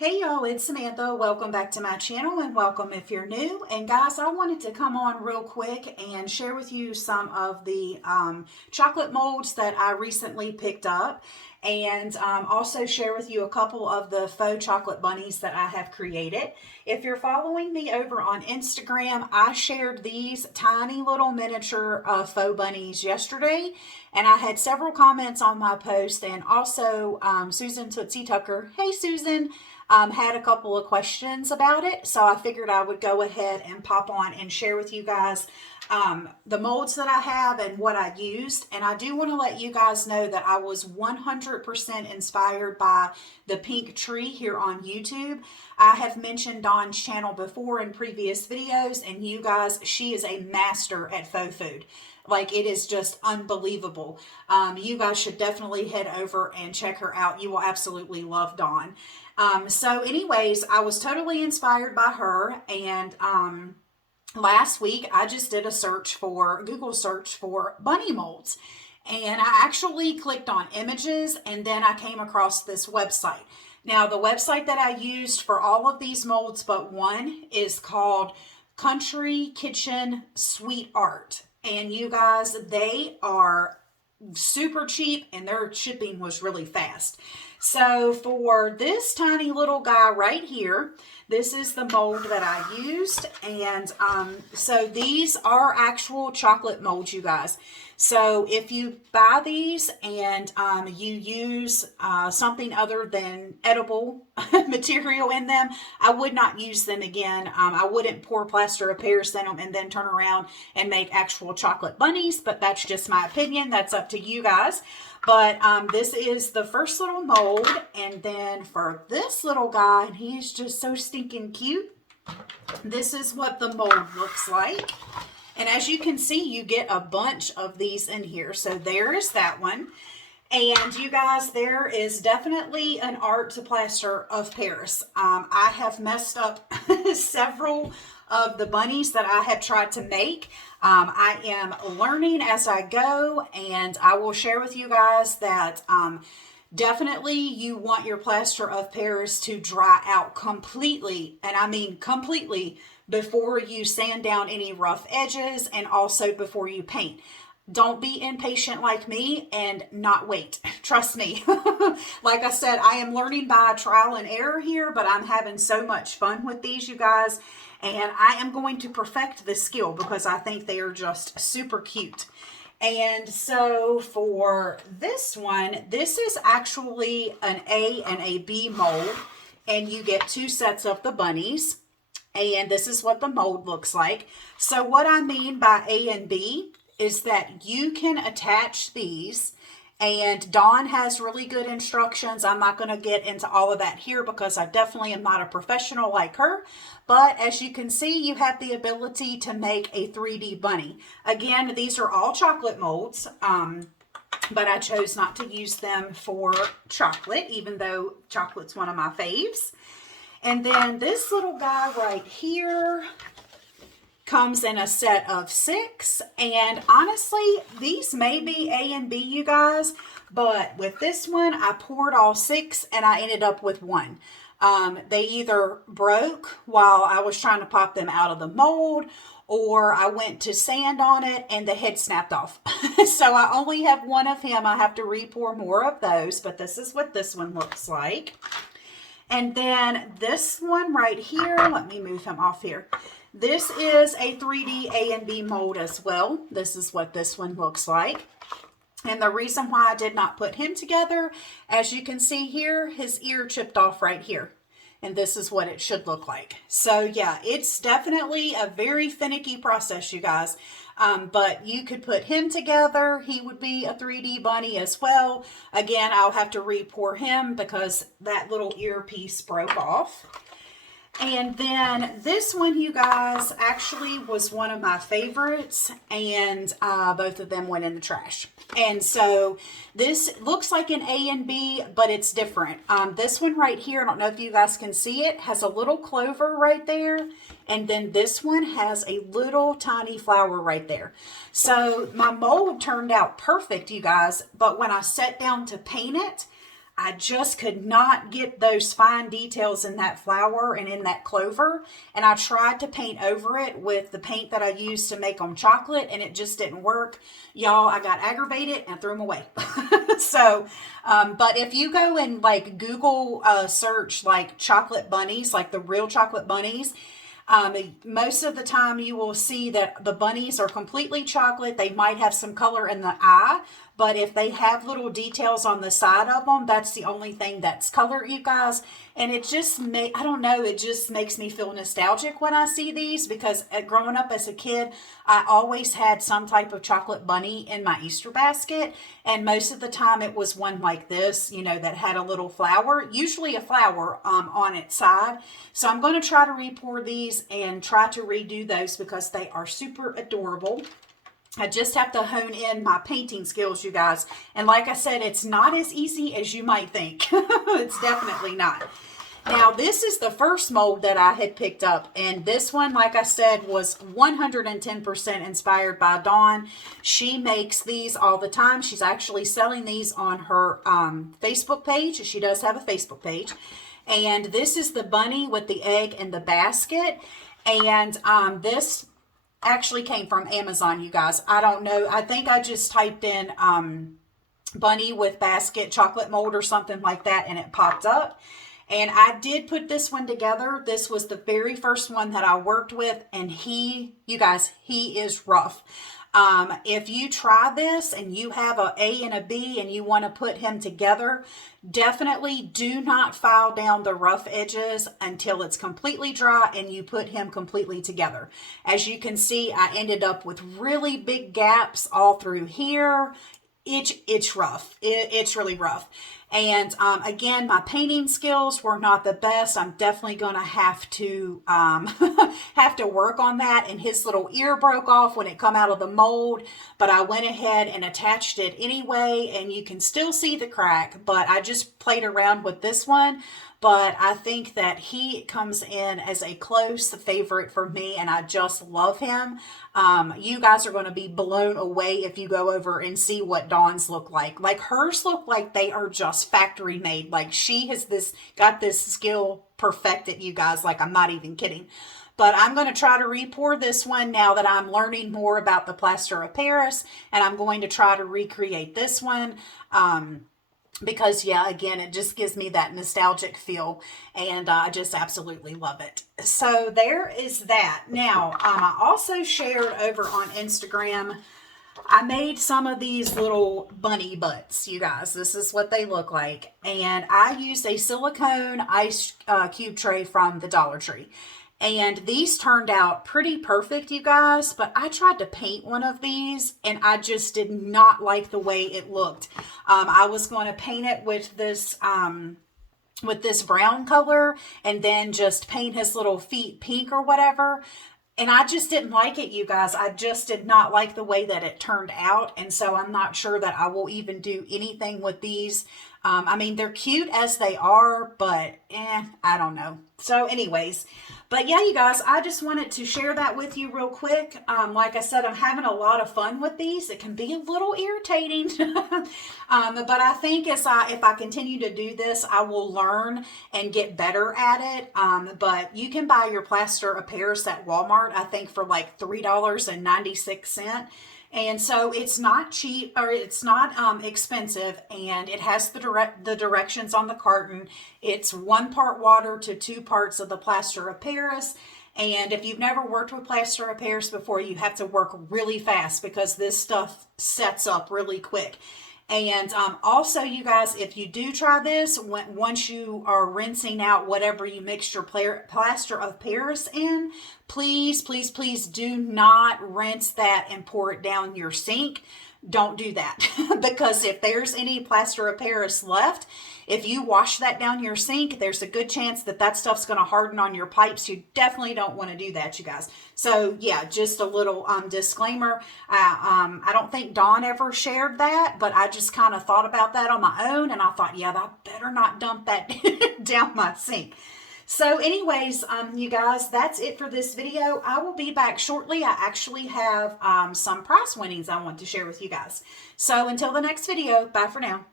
Hey y'all, it's Samantha. Welcome back to my channel and welcome if you're new. And guys, I wanted to come on real quick and share with you some of the chocolate molds that I recently picked up, and also share with you a couple of the faux chocolate bunnies that I have created. If you're following me over on Instagram, I shared these tiny little miniature faux bunnies yesterday, and I had several comments on my post, and also Susan Tootsie Tucker. Hey Susan! Had a couple of questions about it, so I figured I would go ahead and pop on and share with you guys the molds that I have and what I used. And I do want to let you guys know that I was 100% inspired by the pink tree here on YouTube. I have mentioned Dawn's channel before in previous videos, and you guys, she is a master at faux food. Like, it is just unbelievable. You guys should definitely head over and check her out. You will absolutely love Dawn. So anyways, I was totally inspired by her, and last week I just did a Google search for bunny molds, and I actually clicked on images, and then I came across this website. Now, the website that I used for all of these molds but one is called Country Kitchen SweetArt. And you guys, they are super cheap and their shipping was really fast. So for this tiny little guy right here, this is the mold that I used. And so these are actual chocolate molds, you guys. So if you buy these and you use something other than edible material in them, I would not use them again. I wouldn't pour plaster of Paris in them and then turn around and make actual chocolate bunnies, but that's just my opinion. That's up to you guys. But this is the first little mold, and then for this little guy, and he's just so stinking cute, this is what the mold looks like. And as you can see, you get a bunch of these in here. So there is that one. And you guys, there is definitely an art to plaster of Paris. I have messed up several of the bunnies that I have tried to make. I am learning as I go, and I will share with you guys that definitely you want your plaster of Paris to dry out completely, and I mean completely, before you sand down any rough edges, and also before you paint. Don't be impatient like me and not wait. Trust me. Like I said, I am learning by trial and error here, but I'm having so much fun with these, you guys. And I am going to perfect this skill because I think they are just super cute. And so for this one, this is actually an A and a B mold. And you get two sets of the bunnies. And this is what the mold looks like. So what I mean by A and B is that you can attach these, and Dawn has really good instructions. I'm not going to get into all of that here because I definitely am not a professional like her. But as you can see, you have the ability to make a 3D bunny. Again, these are all chocolate molds, but I chose not to use them for chocolate, even though chocolate's one of my faves. And then this little guy right here comes in a set of 6, and honestly, these may be A and B, you guys, but with this one, I poured all 6 and I ended up with 1. They either broke while I was trying to pop them out of the mold, or I went to sand on it and the head snapped off. So I only have 1 of him. I have to re-pour more of those, but this is what this one looks like. And then this one right here, let me move him off here. This is a 3D A and B mold as well. This is what this one looks like. And the reason why I did not put him together, as you can see here, his ear chipped off right here. And this is what it should look like. So yeah, it's definitely a very finicky process, you guys. But you could put him together. He would be a 3D bunny as well. Again, I'll have to re-pour him because that little earpiece broke off. And then this one, you guys, actually was one of my favorites, and both of them went in the trash. And so this looks like an A and B, but it's different. This one right here, I don't know if you guys can see it, has a little clover right there. And then this one has a little tiny flower right there. So my mold turned out perfect, you guys, but when I sat down to paint it, I just could not get those fine details in that flower and in that clover. And I tried to paint over it with the paint that I used to make them chocolate, and it just didn't work. Y'all, I got aggravated and threw them away. So, but if you go and like Google search like chocolate bunnies, like the real chocolate bunnies, most of the time you will see that the bunnies are completely chocolate. They might have some color in the eye, but if they have little details on the side of them, that's the only thing that's color, you guys. And it just I don't know, it just makes me feel nostalgic when I see these, because growing up as a kid, I always had some type of chocolate bunny in my Easter basket. And most of the time it was one like this, you know, that had a little flower, usually a flower on its side. So I'm going to try to repour these and try to redo those because they are super adorable. I just have to hone in my painting skills, you guys. And like I said, it's not as easy as you might think. It's definitely not. Now, this is the first mold that I had picked up. And this one, like I said, was 110% inspired by Dawn. She makes these all the time. She's actually selling these on her Facebook page. She does have a Facebook page. And this is the bunny with the egg in the basket. And this actually came from Amazon, you guys. I don't know. I think I just typed in bunny with basket chocolate mold or something like that, and it popped up. And I did put this one together. This was the very first one that I worked with, and you guys, he is rough. If you try this and you have an A and a B and you want to put him together, definitely do not file down the rough edges until it's completely dry and you put him completely together. As you can see, I ended up with really big gaps all through here. It's rough. It's really rough. And again, my painting skills were not the best. I'm definitely going to have to work on that. And his little ear broke off when it come out of the mold, but I went ahead and attached it anyway, and you can still see the crack, but I just played around with this one. But I think that he comes in as a close favorite for me, and I just love him. You guys are going to be blown away if you go over and see what Dawn's look like. Like, hers look like they are just factory made. Like, she has got this skill perfected, you guys. Like, I'm not even kidding. But I'm going to try to repour this one now that I'm learning more about the plaster of Paris, and I'm going to try to recreate this one. Because, yeah, again, it just gives me that nostalgic feel, and I just absolutely love it. So there is that. Now, I also shared over on Instagram, I made some of these little bunny butts, you guys. This is what they look like. And I used a silicone ice cube tray from the Dollar Tree. And these turned out pretty perfect, you guys, but I tried to paint one of these and I just did not like the way it looked. I was going to paint it with this brown color and then just paint his little feet pink or whatever. And I just didn't like it, you guys. I just did not like the way that it turned out. And so I'm not sure that I will even do anything with these. I mean, they're cute as they are, but I don't know. So anyways, but yeah, you guys, I just wanted to share that with you real quick. Like I said, I'm having a lot of fun with these. It can be a little irritating, but I think if I continue to do this, I will learn and get better at it. But you can buy your plaster of Paris at Walmart, I think for like $3.96. And so it's not cheap, or it's not expensive, and it has the directions on the carton. It's 1 part water to 2 parts of the plaster of Paris. And if you've never worked with plaster of Paris before, you have to work really fast because this stuff sets up really quick. And also, you guys, if you do try this, once you are rinsing out whatever you mixed your plaster of Paris in, please, please, please do not rinse that and pour it down your sink. Don't do that because if there's any plaster of Paris left, if you wash that down your sink, there's a good chance that that stuff's going to harden on your pipes. You definitely don't want to do that, you guys. So yeah, just a little disclaimer. I don't think Dawn ever shared that, but I just kind of thought about that on my own, and I thought, yeah, I better not dump that down my sink. So anyways, you guys, that's it for this video. I will be back shortly. I actually have some prize winnings I want to share with you guys. So until the next video, bye for now.